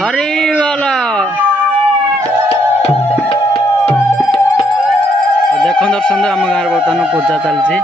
हरिवाला देखो दर्शन आम गाँव बर्तमान पूजा चलती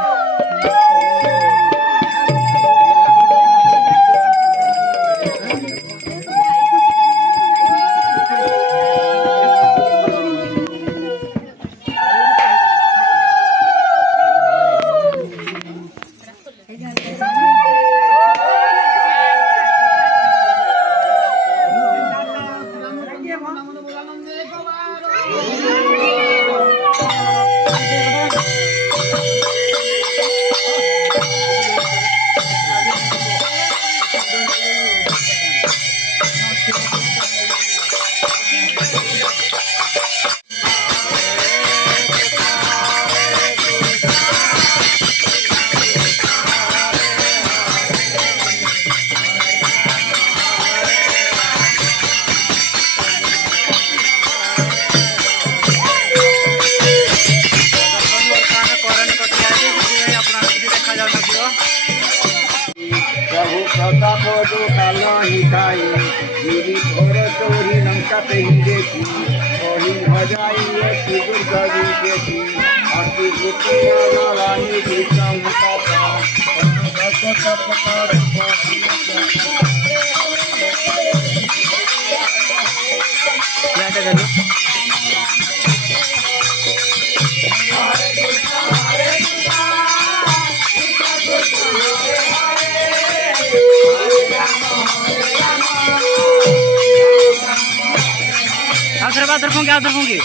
आदर फूंगी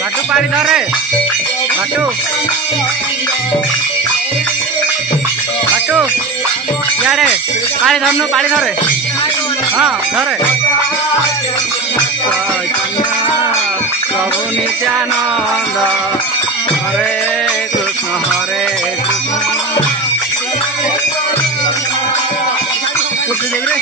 लाटू पानी धरे लाटू लाटू यारे पानी धरनु पानी धरे हाँ धरे प्रभु नित्यानंद हरे कृष्ण कुछ देख रे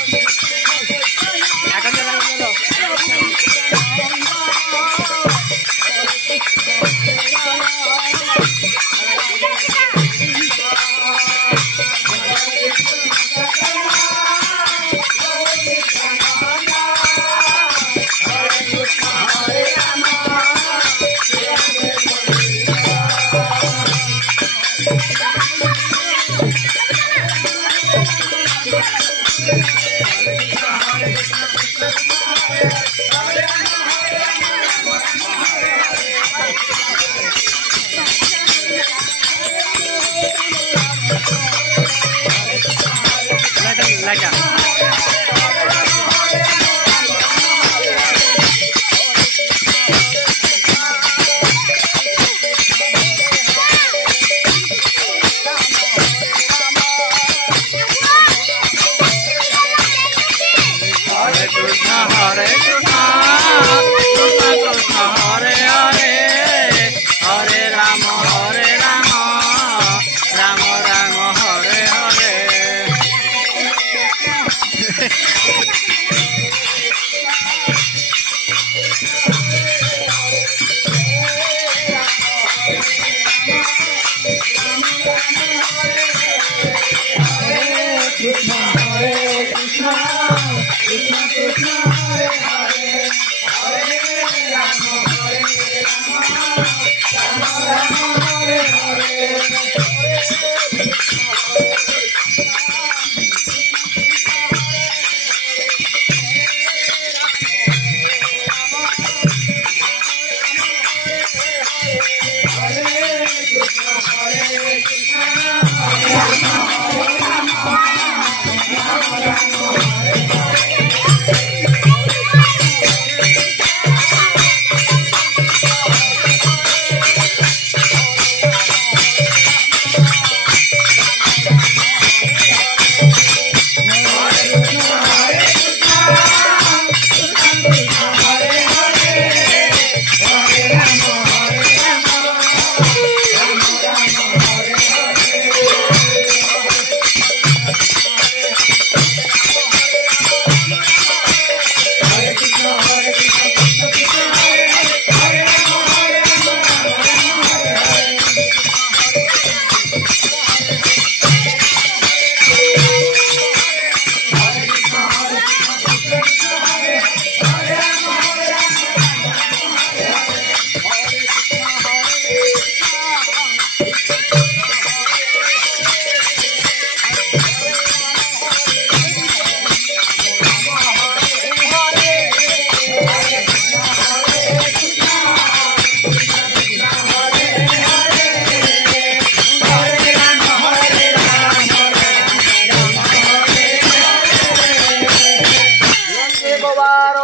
बार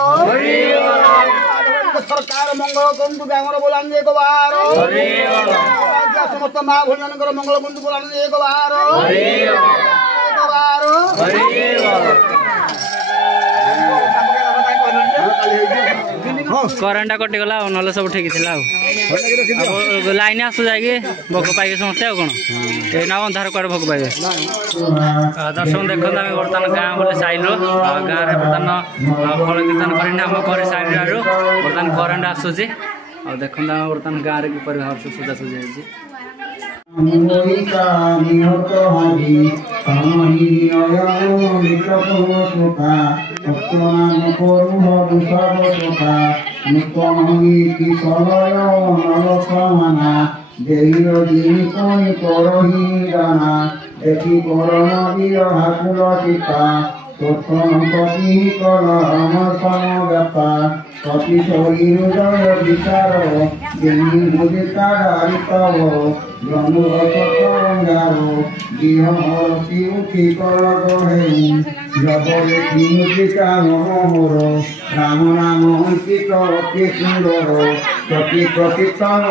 सरकार मंगल बंधु ग्रामर बोलान एक बार समस्त माँ भोजन मंगल बंधु बोलान एक बार करेन्टा कटिगला ना सब ठीक थी लाइन आसु जाए भोग पाइबे समस्ते कौन ये अंधार कड़े भोग पाइबे दर्शक देखते आम बर्तमान गाँ बोले साइल गाँव में बर्तमान फल कीर्तन करम कर साइड बर्तमान करेन्ट आसूसी देखते आम बर्तमान गाँव में किपर भाव से सजासजी होती देखी परम दिय हाकुल चिता तोत्तम पति कल अमर्पण व्यापा कपि शरीर जय विचार जेनी मुदिता गारितव जनुरसंगारो दिह हरसी उठी कर गहे जबरे मुदिता मनोहर राम नाम अंकित अति सुंदर प्रति प्रकीर्तन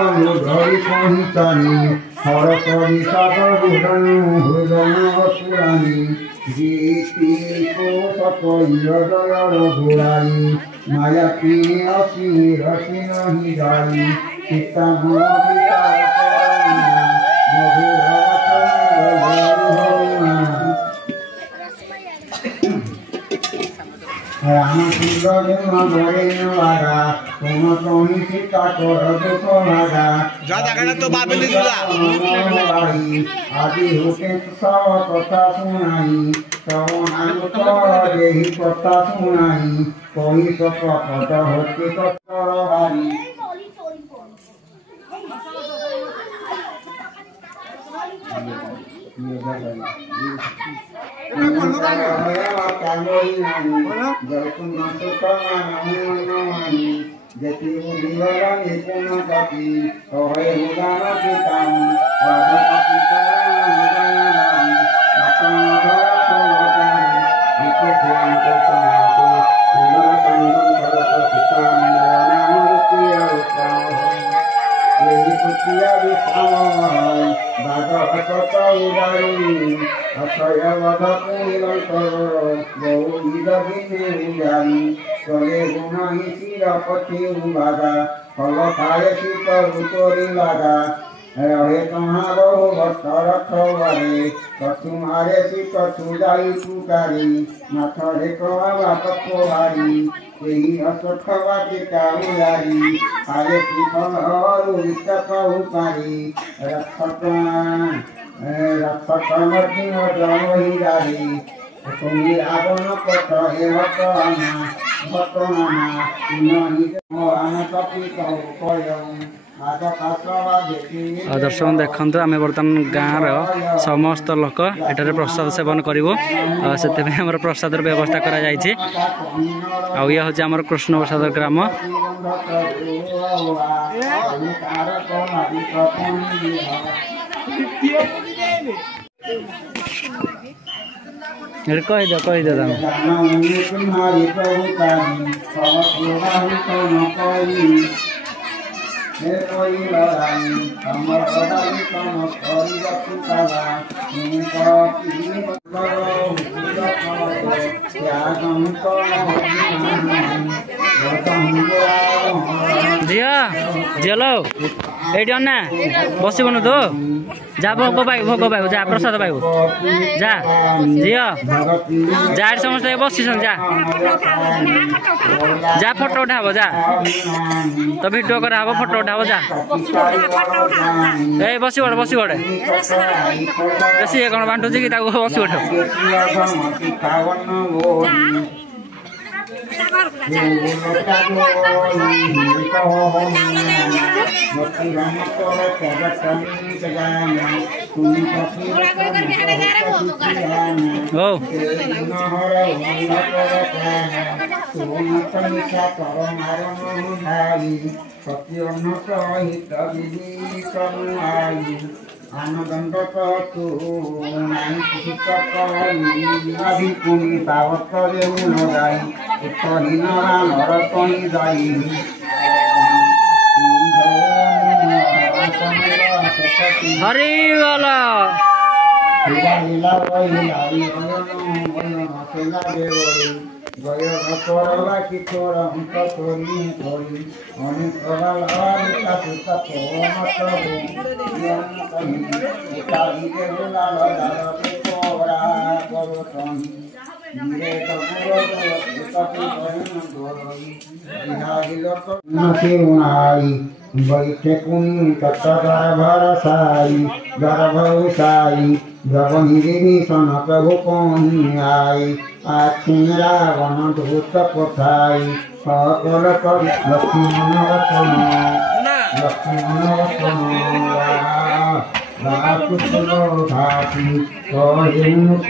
धरी पहुँचानी हर कवि सदन हृदय पुराणी गीति को सतय घोड़ाई माया की असी रसी नहीं जाई सीता रामचंद्र वागा तुम कहीं सीता कर दुख भागा तो आदि होके सब कथा सुनाई श्रवणानुत यही कथा सुनाई कोई सपट होती कतर भारी जति उदिवला निपुण कपि सहे उदान पिताम राजपति करानी अपन घर कोवतानी इके सेवक समातो सुंदर कांदन करत सीताम नाम रुपिया उपाय यही पुत्रिया विश्राम बाग हसत उदारी अक्षय वध पुनिलं करो बहु विध दिने उजारी चले गुनाही सिरपति उबागा फल खाए शीत ऋतुरी लागा रहे तुम्हारो भक्त रखवारे तुम्हारे शीत सुजाई पुकारी नाथ रे कवा पकोहारी यही असखवा के काउलारी आये फल और विकट उकारी रक्षक मर्दी जनही जारी तुम्ही रावण पथ हे भक्ताना दर्शक देखते आम बर्तमान गाँव समस्त लोक एठारे प्रसाद सेवन करूँ से प्रसाद व्यवस्था कर ये हूँ आम कृष्ण प्रसाद ग्राम कही दे झिया झिलो ये अन्ना बसबन तो जा भोग पाइबु जा प्रसाद पाइबु जा झिया जा समस्त बसीसन जा फोटो उठाब जा तो भिडियो कराब फोटो उठाब जा ए बसी पड़े सी कौन बांटुची कि बसी उठ আনন্দ তু নাই চিত্তকরি পুনি পাবতরে মূল গাই উত্তহীন নরতনি যাই হরি বল জয় করলা কি তোর অন্ত করি করি অনেক बैठे कुनी तत्तराई गर्भसाई जगनी सन प्रभु कही आई आखि रावण धूत पठाई सकल कर लक्ष्मण वचन घाटी कहे मुख